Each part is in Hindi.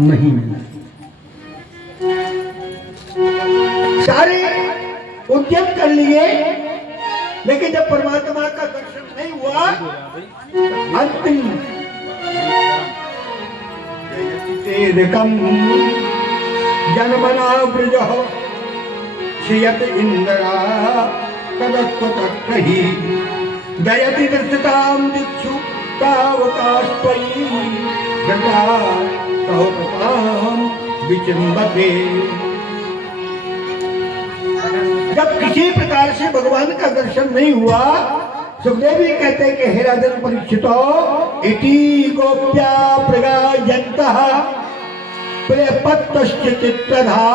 नहीं मिला। सारे उद्यम कर लिए, लेकिन जब परमात्मा का दर्शन नहीं हुआ, अंतिम तेरकम जनमना ब्रज श्रियत इंद्रा तदत्वतहि दयति दृष्टाम दिक्षु तावकास्त्वयि गता तौपताम विचिंबते। जब किसी प्रकार से भगवान का दर्शन नहीं हुआ, सुखदेव जी कहते हैं कि हे राजन परीक्षितो इति गोप्या प्रगायन्तः प्रेपत्तश्च चित्तधा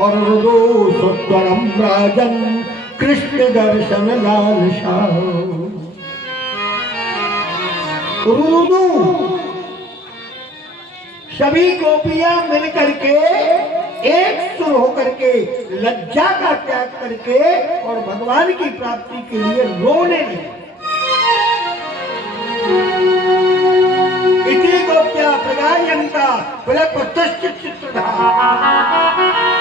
और रुदो स्वरम राजन कृष्ण दर्शन लालसा। रुदु सभी गोपियां मिल करके एक सुर होकर के लज्जा का त्याग करके और भगवान की प्राप्ति के लिए रोने लगे। इति गोप्या प्रगायन्ता चित्रधा।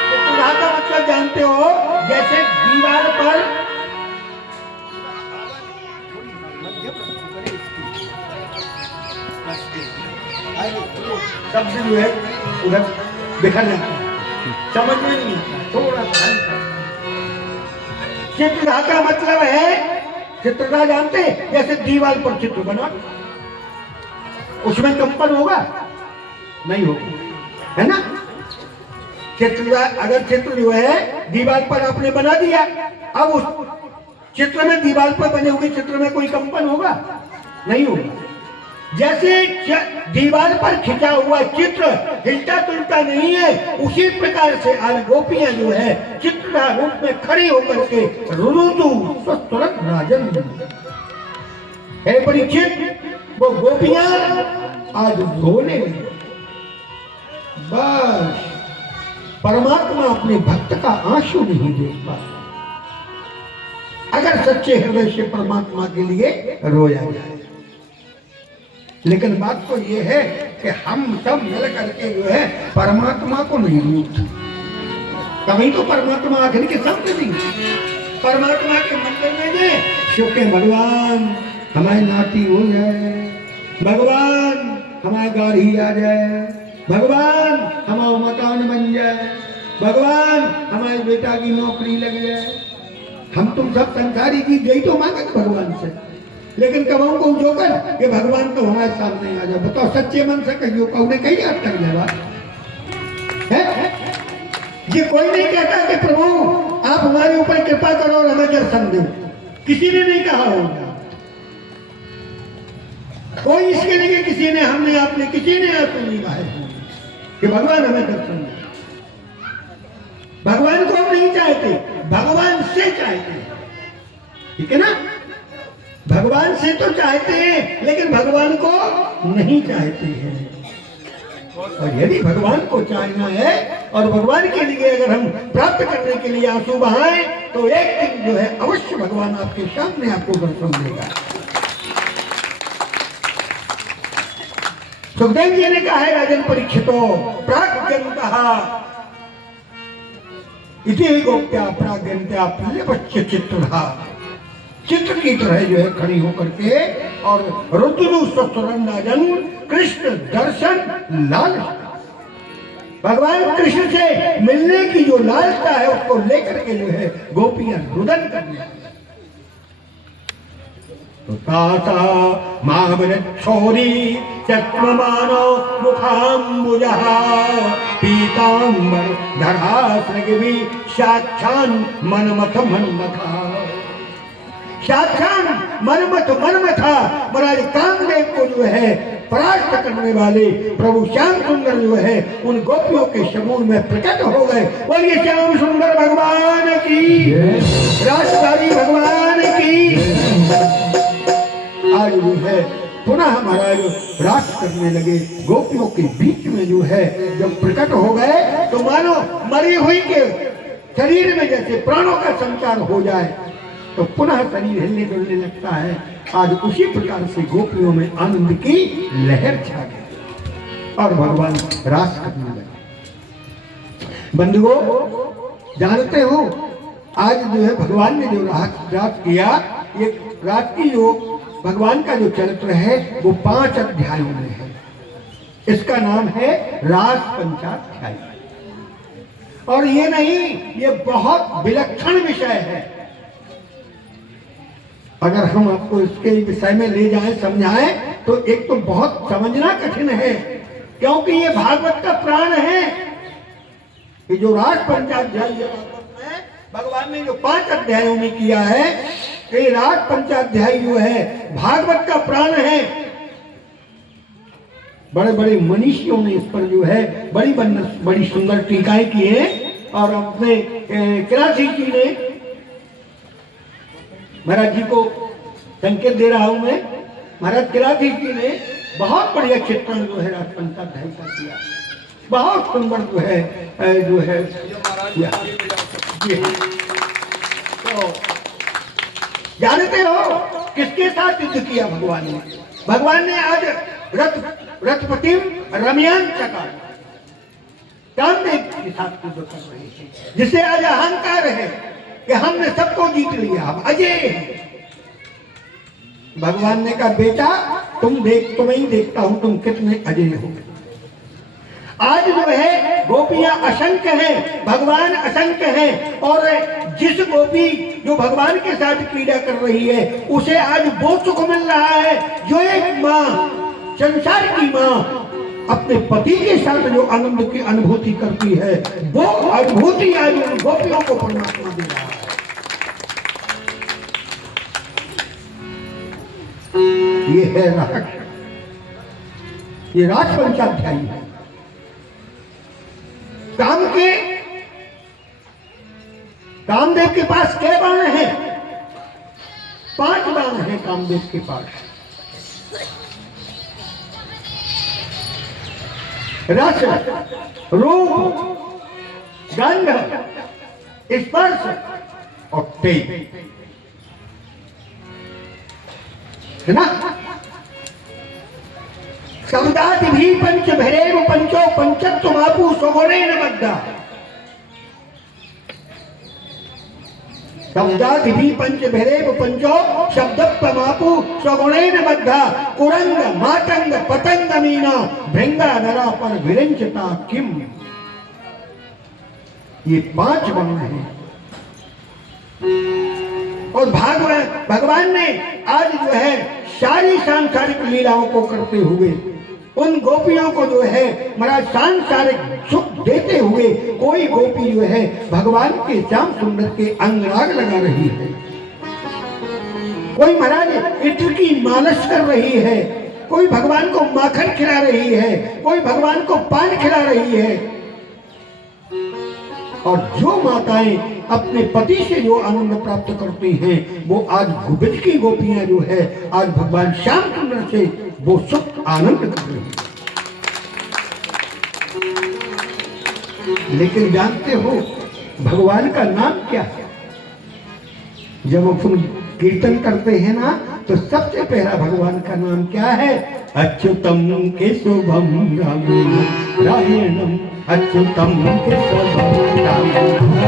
चित्रधा का मतलब जानते हो, जैसे दीवार पर शब्द जो है उधर बिखर जाता है, समझ में नहीं थोड़ा सा। चित्रधा का मतलब है, चित्रधा जानते हैं, जैसे दीवार पर चित्र बना, उसमें कंपन होगा नहीं होगा, है ना। चित्र अगर चित्र जो है दीवार पर आपने बना दिया, अब उस चित्र में, दीवार पर बने हुए चित्र में कोई कंपन होगा नहीं होगा। जैसे दीवार पर खिंचा हुआ चित्र हिलता तुलता नहीं है, उसी प्रकार से आज गोपियां जो है चित्र रूप में खड़ी होकर के रुदु स्वरम राजन। हे परीक्षित, वो गोपियां आज रोने लगी। बस परमात्मा अपने भक्त का आंसू नहीं देख पाता। अगर सच्चे हृदय से परमात्मा के लिए रोया जाए, लेकिन बात तो ये है कि हम सब मिल करके जो है परमात्मा को नहीं रोकते। कभी तो परमात्मा आखिर के सामने नहीं, परमात्मा के मंदिर में जे शिव के भगवान हमारे नाती हो जाए, भगवान हमारी गाड़ी आ जाए, भगवान हमारा मकान बन जाए, भगवान हमारे बेटा की नौकरी लग जाए। हम तुम सब संसारी की यही तो मांगत भगवान से, लेकिन कमाऊं को जो कर ये भगवान तो हमारे सामने आ जाए। बताओ सच्चे मन से कहियो, कौने कही आज तक जवाब है? ये कोई नहीं कहता कि प्रभु आप हमारे ऊपर कृपा करो और हमें दर्शन दो, किसी ने नहीं कहा होगा। कोई इसके लिए किसी ने, हमने, आपने, किसी ने आपको नहीं कहा कि भगवान हमें दर्शन दे। भगवान को हम नहीं चाहते, भगवान से चाहते हैं, ठीक है ना। भगवान से तो चाहते हैं, लेकिन भगवान को नहीं चाहते हैं। और यदि भगवान को चाहना है और भगवान के लिए अगर हम प्राप्त करने के लिए आंसू बहाएं, तो एक दिन जो है अवश्य भगवान आपके सामने आपको दर्शन देगा। सुखदेव जी ने कहा है राजन परीक्षितो प्राज्ञन्तः इति गोप्या प्राज्ञन्त्या प्रियवच्च चित्रधा। चित्र की तरह जो है खड़ी होकर के और रुद्रु स्वरम राजन कृष्ण दर्शन लाल। भगवान कृष्ण से मिलने की जो लालसा है उसको लेकर के जो है गोपियां रुदन करने। तो ताता मामरच्छोरी चक्ममानो मुखाम्बुजः पीताम्बर धरास्रगिभि साक्षान् मनमथ मन्मथा। साक्षात मनमथा महाराज कामदेव को जो है परास्त करने वाले प्रभु श्याम सुंदर जो है उन गोपियों के समूह में प्रकट हो गए। बोलिए श्याम सुंदर भगवान की, राजधानी भगवान की। आज जो है पुनः महाराज रास करने लगे गोपियों के बीच में जो है जब प्रकट हो गए तो मानो मरी हुई के शरीर में जैसे प्राणों का संचार हो जाए तो पुनः शरीर हिलने डुलने लगता है। आज उसी प्रकार से गोपियों में आनंद की लहर छा गई। और भगवान रास करने लगे। बंधुओं, जानते हो आज जो है भगवान ने जो रात किया, ये रात की जो भगवान का जो चरित्र है वो 5 अध्यायों में है। इसका नाम है रास पंचाध्याय। और ये नहीं, ये बहुत विलक्षण विषय है। अगर हम आपको इसके विषय में ले जाएं, समझाएं, तो एक तो बहुत समझना कठिन है, क्योंकि ये भागवत का प्राण है। ये जो रास पंचाध्याय है, भगवान ने जो 5 अध्यायों में किया है, ये रास पंचाध्याय जो है भागवत का प्राण है। बड़े बड़े मनीषियों ने इस पर जो है बड़ी सुंदर टीकाएं की हैं। और अपने किरासी जी ने, महाराज जी को संकेत दे रहा हूं मैं, महाराज किरासी जी ने बहुत बढ़िया चित्रण जो है रास पंचाध्याय का किया, बहुत सुंदर जो है तो जानते हो किसके साथ युद्ध किया भगवान ने? भगवान ने आज रथपतिम रम्यान चकार कामदेव के साथ युद्ध कर रहे हैं, जिसे आज अहंकार है कि हमने सबको जीत लिया, हम अजय हैं। भगवान ने कहा, बेटा तुम्हें ही देखता हूं तुम कितने अजय हो। आज जो है गोपियां असंख्य हैं, भगवान असंख्य हैं, और जिस गोपी जो भगवान के साथ क्रीड़ा कर रही है उसे आज वो सुख मिल रहा है जो एक माँ, संसार की माँ अपने पति के साथ जो आनंद की अनुभूति करती है, वो अनुभूति आज उन गोपियों को परमात्मा दे रहा है। ये है रहस्य, ये रास पंचाध्याय है। कामदेव के पास क्या बाण है? 5 बाण है कामदेव के पास। रस, रूप, गंध, स्पर्श और तेज, है ना? शब्दादि भी पंच भैरेव पंचो पंचत्वमापु स्वगुणेन बद्धा। शब्दादि भी पंच भैरेव पंचो शब्दत्वमापु स्वगुणेन बद्धा। कुरंग मातंग पतंग मीना भृंगा नरा पर विरंचता किम। ये 5 बाण हैं। और भगवान ने आज जो है सारी सांसारिक लीलाओं को करते हुए उन गोपियों को जो है महाराज सांसारिक सुख देते हुए, कोई गोपी जो है भगवान के श्याम सुंदर के अंगराग लगा रही है, कोई महाराज इत्र की मालिश कर रही है, कोई भगवान को माखन खिला रही है, कोई भगवान को पान खिला रही है। और जो माताएं अपने पति से जो आनंद प्राप्त करती हैं, वो आज गुबिज की गोपियां जो है आज भगवान श्याम सुंदर से वो सुख आनंद कर रही हैं। लेकिन जानते हो भगवान का नाम क्या है? जब अपन कीर्तन करते हैं ना, तो सबसे पहला भगवान का नाम क्या है? अच्युतम केशवम नारायणम, अच्युतम केशवम नारायणम,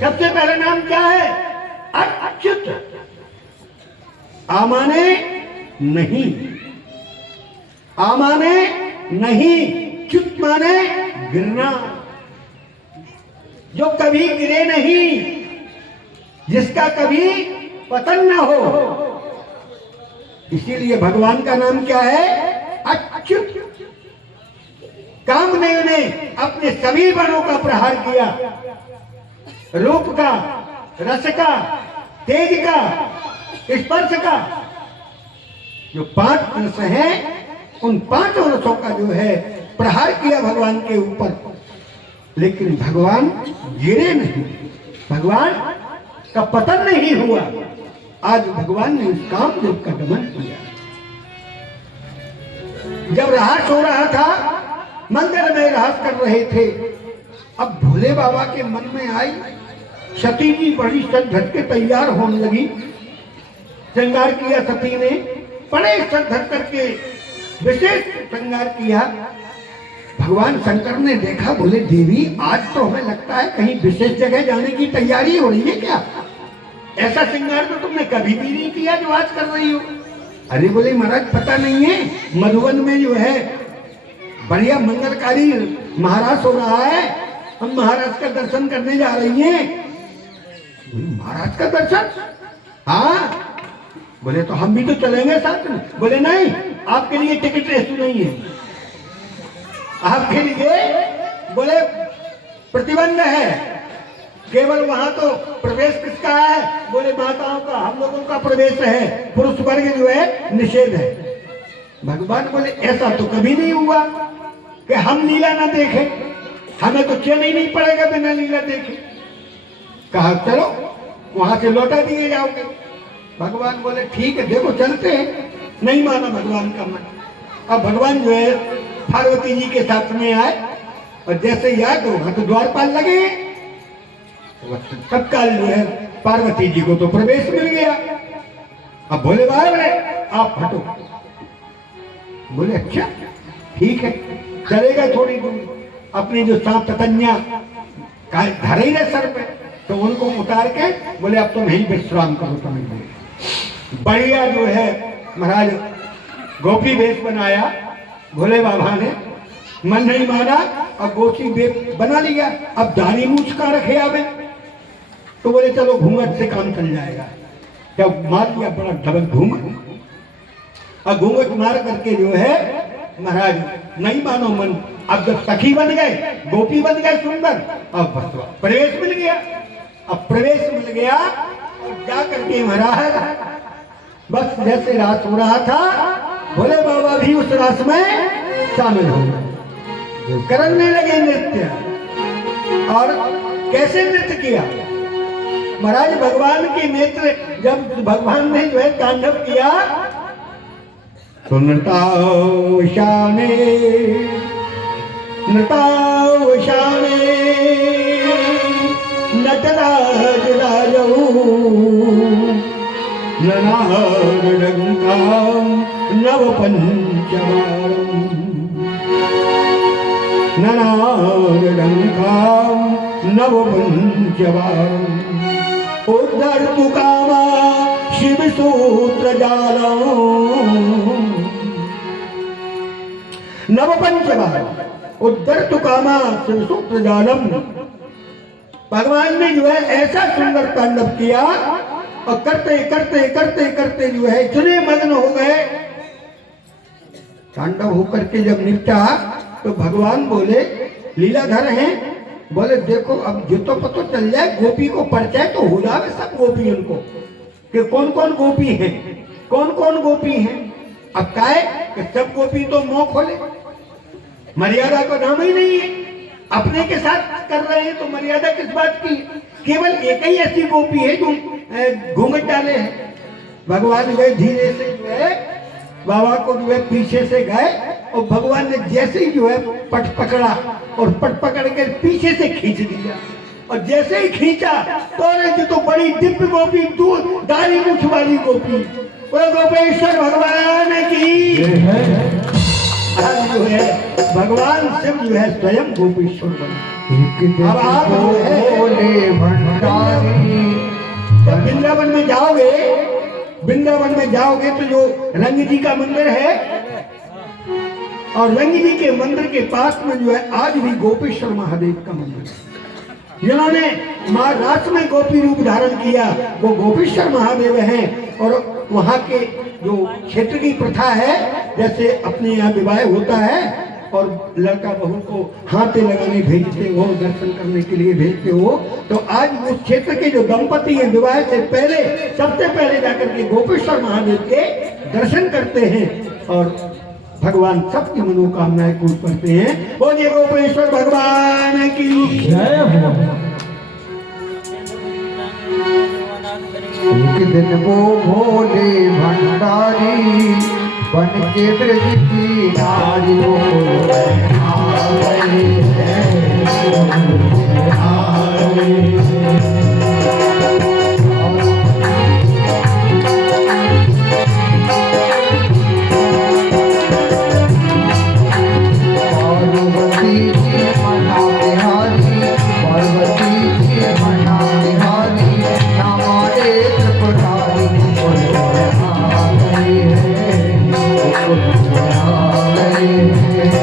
सबसे पहला नाम क्या है? अच्युत। आ माने नहीं, आ माने नहीं, च्युत माने गिरना, जो कभी गिरे नहीं, जिसका कभी पतन न हो। इसीलिए भगवान का नाम क्या है? अच्युत। कामदेव ने अपने सभी बलों का प्रहार किया, रूप का, रस का, तेज का, स्पर्श का, जो 5 रस हैं उन 5 रसों का जो है प्रहार किया भगवान के ऊपर, लेकिन भगवान गिरे नहीं, भगवान का पतन नहीं हुआ। आज भगवान ने उस कामदेव का दमन किया। जब रहास हो रहा था, मंदिर में रहास कर रहे थे, अब भोले बाबा के मन में आई, सती जी बड़ी सज धज के तैयार होने लगी। श्रृंगार किया सती ने, बड़े सज धज करके विशेष श्रृंगार किया। भगवान शंकर ने देखा, बोले देवी आज तो हमें लगता है कहीं विशेष जगह जाने की तैयारी हो रही है क्या? ऐसा श्रृंगार तो तुमने कभी भी नहीं किया जो आज कर रही हो। अरे बोले महाराज पता नहीं है, मधुबन में जो है बढ़िया मंगलकारी महाराज हो रहा है, हम महाराज का दर्शन करने जा रही हैं। महाराज का दर्शन? हाँ। बोले तो हम भी तो चलेंगे साथ में। बोले नहीं, आपके लिए टिकट रेस्यू नहीं है, आपके लिए बोले प्रतिबंध है, केवल वहां तो प्रवेश किसका है? बोले माताओं का, हम लोगों का प्रवेश है, पुरुष वर्ग जो है निषेध है। भगवान बोले ऐसा तो कभी नहीं हुआ कि हम लीला ना देखें, हमें तो चैन ही नहीं पड़ेगा बिना लीला देखे। कहा चलो वहां से लौटा दिए जाओगे। भगवान बोले ठीक है, देखो चलते हैं। नहीं माना भगवान का मन। अब भगवान जो है पार्वती जी के साथ में आए, और जैसे ही आए तो वहां तो द्वारपाल लगे, तत्काल जो है पार्वती जी को तो प्रवेश मिल गया। अब भोले बाबा आप हटो। बोले अच्छा ठीक है, चलेगा थोड़ी दूर, अपनी जो सांप ततन्या धरे ही रहे सर पे, तो उनको उतार के बोले अब तुम यहीं विश्राम करो। तुम्हें बढ़िया जो है महाराज गोपी वेश बनाया भोले बाबा ने, मन नहीं माना, अब गोपी वेश बना लिया। अब दाढ़ी मूछ का रखे आवे, तो बोले चलो घूंघट से काम चल जाएगा। जब मार दिया बड़ा डबल घूंघट, अब घूंघट मार करके जो है महाराज नहीं मानो मन, अब जब सखी बन गए, गोपी बन गए सुंदर, अब बस प्रवेश मिल गया। अब प्रवेश मिल गया और जा करके महाराज बस जैसे रास हो रहा था, भोले बाबा भी उस रास में शामिल हो गए, करने लगे नृत्य। और कैसे नृत्य किया महाराज? भगवान के नेत्र जब भगवान ने जो है तांडव किया, तो नृताओ शाने नटराज राजऊ ननारडंकां नव पंचवारं नव पंचवारं उद्धर्तु कामा शिव सूत्र जालम् नव पंचवारं उद्धर्तु कामा शिव सूत्र जालम्। भगवान ने जो है ऐसा सुंदर तांडव किया, और करते करते करते करते जो है इतने मग्न हो गए। तांडव होकर के जब निपटा तो भगवान बोले लीलाधर हैं, बोले देखो अब जो तो पता चल जाए, गोपी को परिचय तो हो जाए सब गोपी उनको कि कौन कौन गोपी हैं, कौन कौन गोपी हैं। अब क्या है कि सब गोपी तो मुंह खोले, मर्यादा का नाम ही नहीं है, अपने के साथ कर रहे हैं तो मर्यादा किस बात की? केवल एक ही ऐसी गोपी है जो घूंघट डाले हैं। भगवान गए धीरे से जो है बाबा को जो है पीछे से गए, और भगवान ने जैसे ही जो है पट पकड़ा, और पट पकड़ के पीछे से खींच दिया, और जैसे ही खींचा तो बड़ी दिव्य गोपी, दूर दाढ़ी मूछ वाली गोपी, वो गोपेश्वर भगवान की जो है भगवान शिव जो है स्वयं गोपेश्वर बने। अब आप जब वृंदावन में जाओगे, वृंदावन में जाओगे तो जो रंग जी का मंदिर है, और रंग जी के मंदिर के पास में जो है आज भी गोपेश्वर महादेव का मंदिर है। जिन्होंने महाराष्ट्र में गोपी रूप धारण किया वो गोपेश्वर महादेव हैं। और वहाँ के जो क्षेत्र की प्रथा है, जैसे अपने यहाँ विवाह होता है और लड़का बहू को हाथे लगाने भेजते हो, दर्शन करने के लिए भेजते हो, तो आज उस क्षेत्र के जो दंपति हैं विवाह से पहले सबसे पहले जाकर के गोपेश्वर महादेव के दर्शन करते हैं और भगवान सबकी मनोकामनाएं पूर्ण करते हैं। बोलिए गोपेश्वर भगवान की जय हो। एक दिन वो भोले भंडारी बन के ब्रज की नारी वो आ गए पार्वती जी मना बिहारी, पार्वती जी मना बिहारी, हमारे त्रिपुरारी आ गए हैं, आ गए हैं।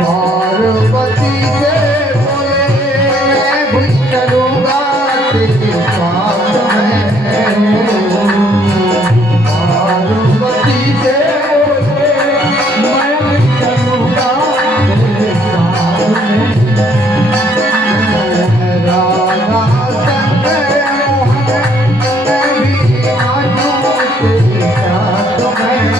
पार्वती से बोले मैं भी चलूंगा तेरे साथ में। पार्वती से बोले मैं भी चलूंगा तेरे साथ में। राधा संग मोहन मैं भी नाचूं तेरे साथ में।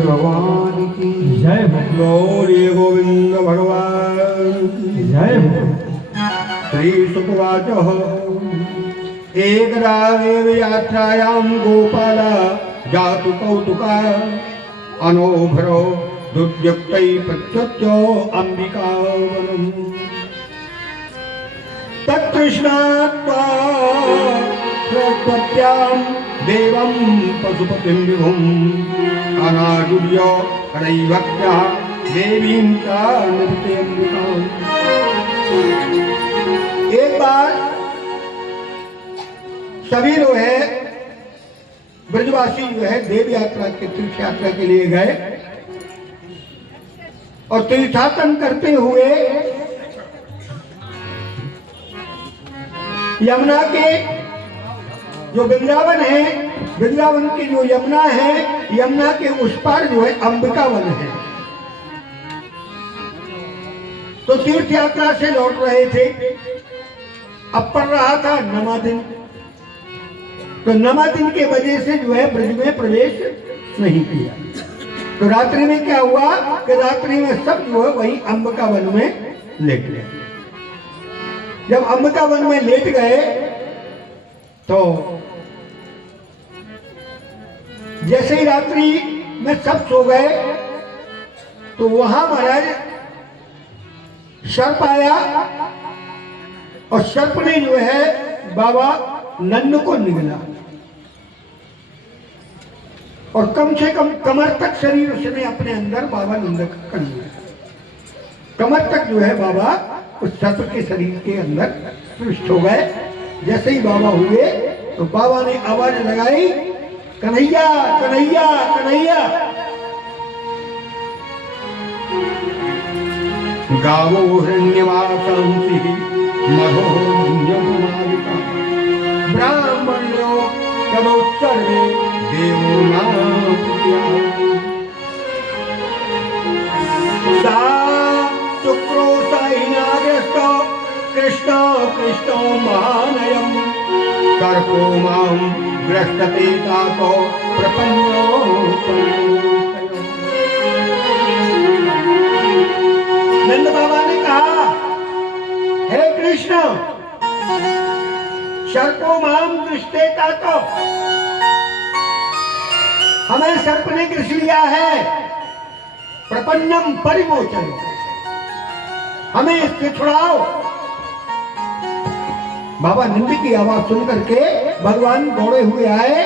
भगवान की जय हो। गौरी गोविंद भगवान की जय हो। श्री सुकवाच एकदा एव यात्रायां गोपाल जातु कौतुका अनोभरो दुर्युक्तै प्रत्युच्चो अंबिकावनम् तत्कृष्णात्वा प्रत्यां देवं पशुपतिं विभुं अनाजुर्य हरैभक्त्या देवीं च नृत्यम्बिकाम्। एक बार सभी जो है ब्रजवासी जो है देव यात्रा के तीर्थ यात्रा के लिए गए और तीर्थाटन करते हुए यमुना के जो वृंदावन है, वृंदावन की जो यमुना है, यमुना के उस पार जो है अंबिका वन है। तो तीर्थ यात्रा से लौट रहे थे, अब पड़ रहा था नमा दिन। तो नमा दिन के वजह से जो है ब्रज में प्रवेश नहीं किया। तो रात्रि में क्या हुआ कि रात्रि में सब जो है वही अंबिका वन में लेट गए। जब अंबिका वन में लेट गए तो जैसे ही रात्रि में सब सो गए तो वहां महाराज सर्प आया और सर्प ने जो है बाबा नंद को निगला और कम से कम कमर तक शरीर उसने अपने अंदर बाबा नंद का कर लिया। कमर तक जो है बाबा उस सर्प के शरीर के अंदर प्रविष्ट हो गए। जैसे ही बाबा हुए तो बाबा ने आवाज लगाई, कन्हैया कन्हैया कन्हैया। गावो हिरण्यवासांसि मधो यमुनालिका ब्राह्मण्यो तमोत्सर्गे देवो सा शुक्रो साहिनाग्रस्तो कृष्ण कृष्णो महानयम् सर्पो मां ग्रस्तते तातो प्रपन्नो। नंद बाबा ने कहा, हे कृष्ण, सर्पो मां ग्रस्ते तातो, हमें सर्प ने ग्रस लिया है। प्रपन्नम परिमोचन, हमें इससे छुड़ाओ। बाबा नंद की आवाज सुन करके भगवान दौड़े हुए आए,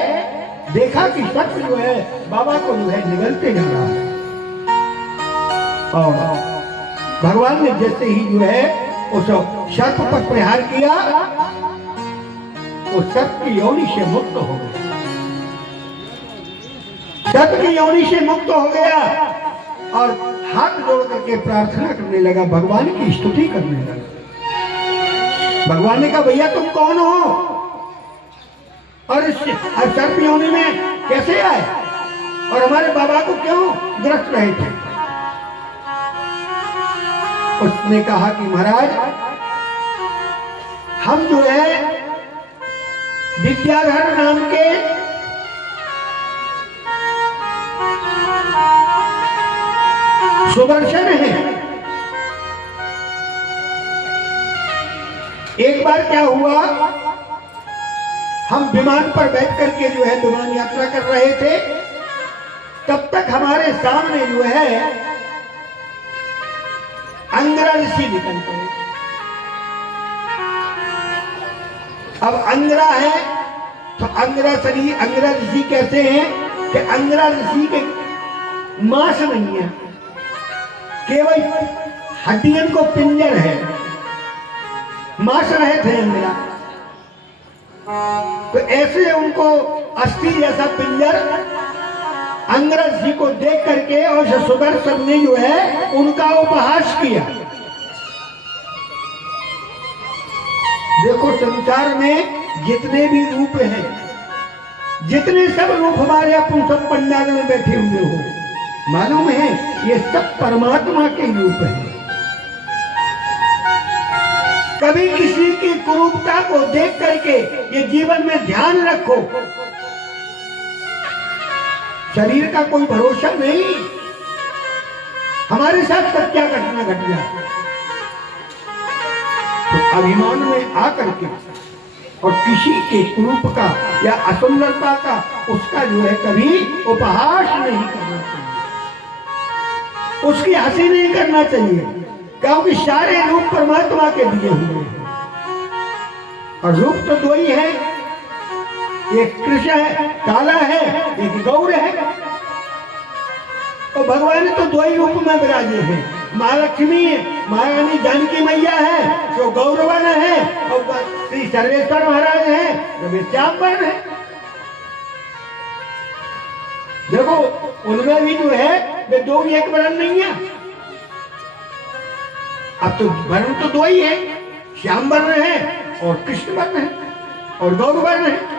देखा कि सर्प जो है बाबा को जो है निगलते जा रहा है। और भगवान ने जैसे ही जो है उस सर्प पर प्रहार किया, वो सर्प की योनि से मुक्त हो गया। सर्प की योनि से मुक्त हो गया और हाथ जोड़ करके प्रार्थना करने लगा, भगवान की स्तुति करने लगा। भगवान ने कहा, भैया तुम कौन हो और इस सर्प योनि में कैसे आए और हमारे बाबा को क्यों ग्रस्त रहे थे? उसने कहा कि महाराज, हम जो है विद्याधर नाम के सुदर्शन हैं। एक बार क्या हुआ, हम विमान पर बैठ करके जो है विमान यात्रा कर रहे थे, तब तक हमारे सामने जो है अंगरा ऋषि निकल पड़े। अब अंगरा है तो अंगरा ऋषि कैसे हैं कि अंगरा ऋषि के मांस नहीं है, केवल हड्डियों को पिंजर है, मांस रहे थे अंगरा। तो ऐसे उनको अस्थि जैसा पिंजर अंगरा ऋषि को देख करके और सुदर्शन ने जो है उनका उपहास किया। देखो संसार में जितने भी रूप हैं, जितने सब रूप हमारे अपन सब पंडाल में बैठे हुए हो, मालूम है ये सब परमात्मा के रूप हैं। कभी किसी की कुरूपता को देख करके ये जीवन में ध्यान रखो, शरीर का कोई भरोसा नहीं, हमारे साथ कब क्या घटना घट जाए। तो अभिमान में आकर के और किसी के कुरूप का या असुंदरता का उसका जो है कभी उपहास नहीं करना चाहिए, उसकी हंसी नहीं करना चाहिए, क्योंकि सारे रूप परमात्मा के दिए हुए हैं और रूप तो दो ही है, एक कृष्ण है काला है, एक गौर है। और भगवान तो दो ही रूप में विराजे हैं, महालक्ष्मी महारानी जानकी मैया है जो गौरवन है, और श्री सर्वेश्वर महाराज है जो श्यामवर्ण है। देखो उनमें भी जो है वे दो एक वर्ण नहीं है। अब तो वर्ण तो दो ही है, श्याम वर्ण है और कृष्ण वर्ण है और गौर वर्ण है।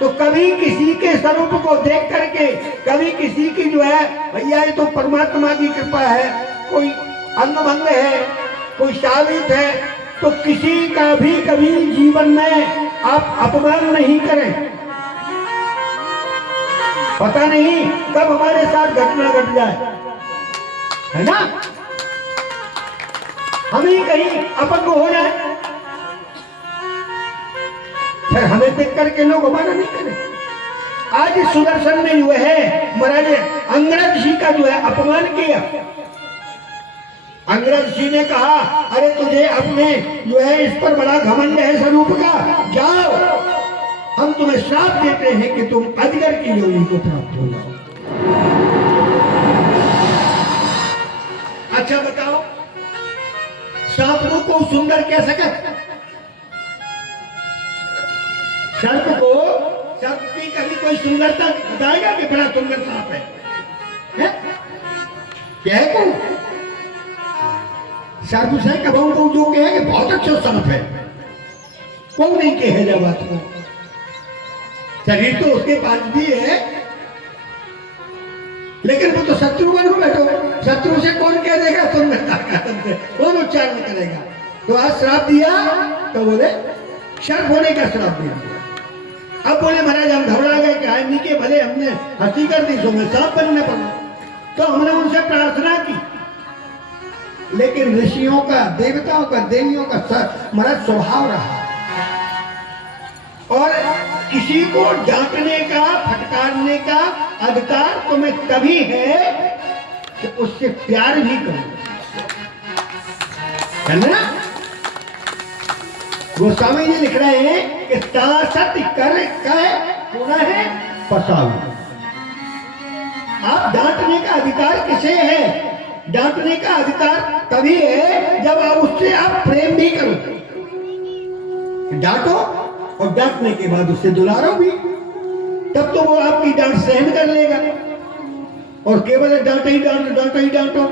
तो कभी किसी के स्वरूप को देख करके, कभी किसी की जो है भैया ये तो परमात्मा की कृपा है, कोई अंग भंग है, कोई साबित है, तो किसी का भी कभी जीवन में आप अपमान नहीं करें। पता नहीं कब हमारे साथ घटना घट जाए, है ना, हम ही कहीं अपंग हो जाए, फिर हमें देख करके लोग हमारा नहीं करें। आज सुदर्शन ने जो है महाराज अंगराज जी का जो है अपमान किया। अंगराज जी ने कहा अरे तुझे अपने जो है इस पर बड़ा घमंड है स्वरूप का, जाओ हम तुम्हें श्राप देते हैं कि तुम अजगर की योनि को प्राप्त हो जाओ। अच्छा बताओ सांप को सुंदर कह सके? सर्प को, सर्प की कभी कोई सुंदरता बताएगा कि बड़ा सुंदर सांप है? क्या है कौन सर्प से कभी को जो कहे कि बहुत अच्छा सांप है, कौन नहीं कहे जब बात को। शरीर तो उसके पास भी है, लेकिन वो तो शत्रु बनो बैठो, शत्रु से कौन कह देगा सुंदरता का, कौन उच्चारण करेगा? तो आज श्राप दिया तो बोले सर्प होने का श्राप दिया। अब बोले महाराज हम घबरा गए कि आदमी के भले हमने हंसी कर दी, सो में सांप बनने पड़ा। तो हमने उनसे प्रार्थना की, लेकिन ऋषियों का, देवताओं का, देवियों का महाराज स्वभाव रहा, और किसी को डांटने का, फटकारने का अधिकार तुम्हें तभी है कि उससे प्यार भी करो, है ना। गोस्वामी जी लिख रहे हैं कि तासत कर पुनः पसाऊ। आप डांटने का अधिकार किसे है? डांटने का अधिकार तभी है जब आप उससे आप प्रेम भी करो। डांटो और डांटने के बाद उससे दुलारो भी, तब तो वो आपकी डांट सहन कर लेगा। और केवल डांटो ही डांटो, डांटो ही डांटो,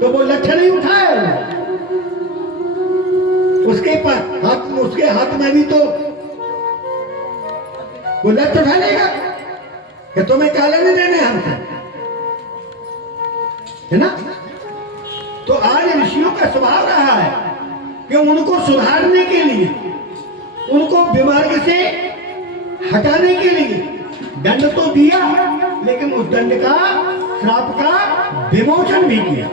तो वो लक्षण ही उठाए। उसके हाथ में भी तो वो लत उठा लेगा कि तुम्हें काले नहीं देने हमसे, है ना। तो आज ऋषियों का स्वभाव रहा है कि उनको सुधारने के लिए, उनको बीमारी से हटाने के लिए दंड तो दिया, लेकिन उस दंड का, श्राप का विमोचन भी किया।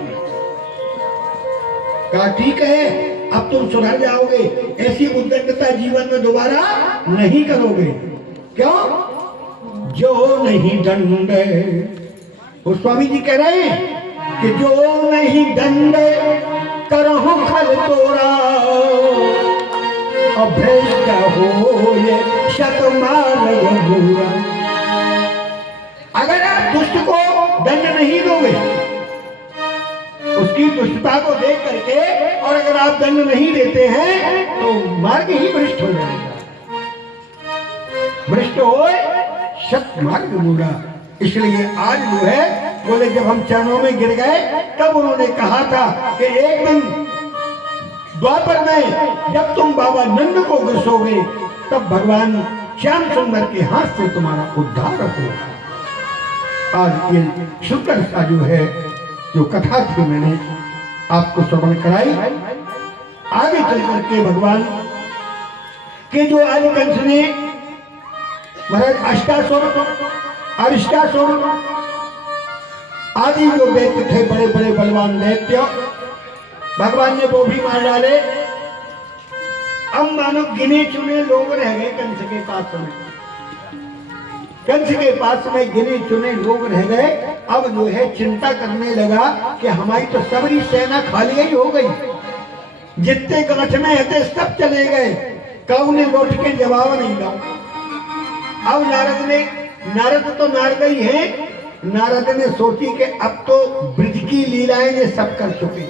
कहा ठीक है अब तुम सुधर जाओगे, ऐसी उद्दंडता जीवन में दोबारा नहीं करोगे। क्यों? जो नहीं दंड, वो स्वामी जी कह रहे हैं कि जो नहीं दंड करहु खल तोरा, अभ्यस्त हो ये शतमाल बुरा। अगर आप दुष्ट को दंड नहीं दोगे, उसकी दुष्टता को देख करके, और अगर आप दंड नहीं देते हैं तो मार्ग ही भ्रष्ट हो जाएगा। भ्रष्ट हो शत मार्ग बुरा। इसलिए आज जो है बोले जब हम चरणों में गिर गए, तब उन्होंने कहा था कि एक दिन द्वापर में जब तुम बाबा नंद को घुसोगे, तब भगवान श्याम सुंदर के हाथ से तुम्हारा उद्धार होगा। आज ये सुंदर सा जो है जो कथा थी मैंने आपको श्रवण कराई। आगे चल करके भगवान के जो आज कंस ने महाराज अष्टासुर, अरिष्टासुर आदि जो दैत्य थे, बड़े बड़े बलवान दैत्य, भगवान ने वो भी मार डाले। अब मानो गिने चुने लोग रह गए कंस के पास में, कंस के पास में गिने चुने लोग रह गए। अब जो है चिंता करने लगा कि हमारी तो सबरी सेना खाली ही हो गई, जितने गांठ में थे सब चले गए, कौन ने लौट के जवाब नहीं दिया। अब नारद तो नारद ही हैं। नारद ने सोची कि अब तो ब्रज की लीलाएं ये सब कर चुके,